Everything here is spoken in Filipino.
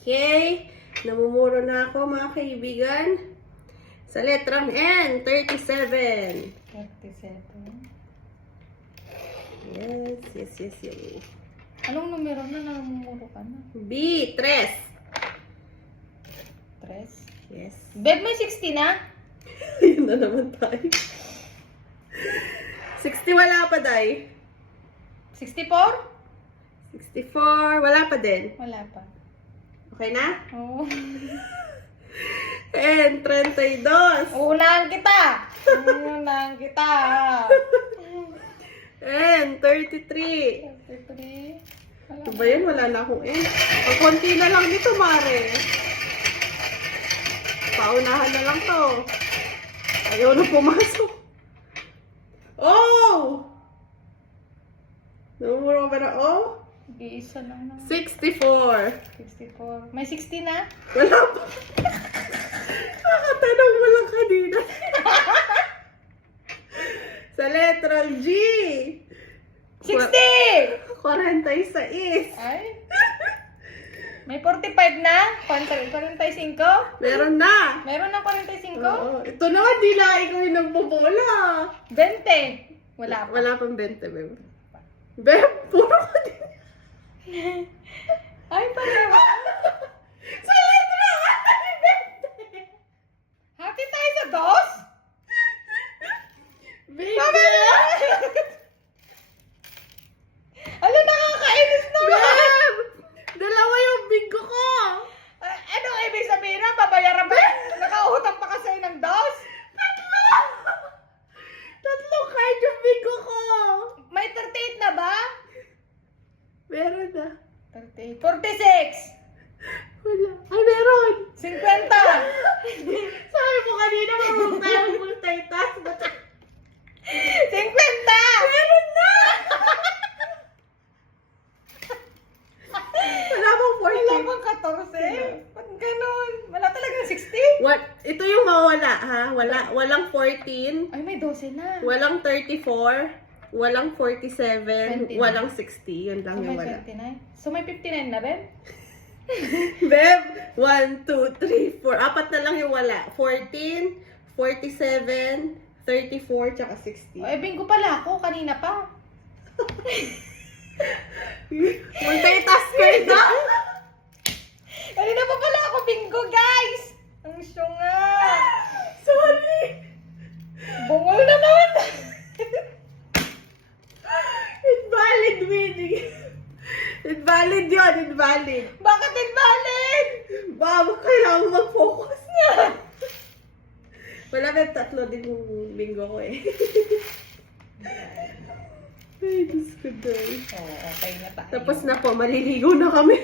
Okay. Namumuro na ako mga kaibigan. Sa letrang N, 37. 37. Yes. Anong numero na namumuro ka na? B, 3. 3. Yes. Beb, may 60 na? Ayun na naman tayo. 60 wala pa, Day. 64? 64, wala pa din. Wala pa. Okay na? Oo. And 32. Unahan kita! Unahan kita! And 33. 33. Ito ba yan? Wala na akong N. Pag konti na lang dito, Mare. Paunahan na lang to. Ayaw na pumasok. Oh! Namumuro ba na O? Isa lang na. 64. 64. May 60 na? Wala pa. Nakatanong mo lang kanina. Sa letra G. 60! 46. Ay. May 45 na? 45? Meron na. Meron ng 45? Oo. Ito naman, di lang ikaw yung nagbobola. 20. Wala pa. Wala pang 20, Beb. Beb, puro ka din. Ay, pareho. Sa letra A, 20. Happy tayo sa dos? Baby. Ano, nakakainis naman. Beb! Dalawa yung bingo ko. Anong ibig sabihin na? Babayaran ba? Nakautang pa kasi ng dos? Tatlong card yung bingo ko. May 38 na ba? Meron na. 38. 46. Wala. Ay, meron. 50. Sabi mo kanina, marunong tayo multitask. 50. Meron na! Wala bang 40? Wala pang 14. Ba't ganun? Wala talagang 60? What? Ito yung mawala, ha? Walang 14, Ay, may 12 na. walang 34, walang 47, 29. walang 60. Yun lang So, yung may wala. 29. So, may 59 na rin? Beb, 1, 2, 3, 4. Apat na lang yung wala. 14, 47, 34, tsaka 60. Ay, bingo pala ako. Kanina pa. Multitasker na! Kanina pa pala ako bingo, guys! Ang syunga! Sorry! Bungol naman! Invalid winning. Invalid yun, invalid. Bakit invalid? Bago kaya mag-focus na. Wala ba tatlo din yung bingo ko eh. Ay, Diyos ko doon. Oo, okay na tayo. Tapos na po, maliligo na kami.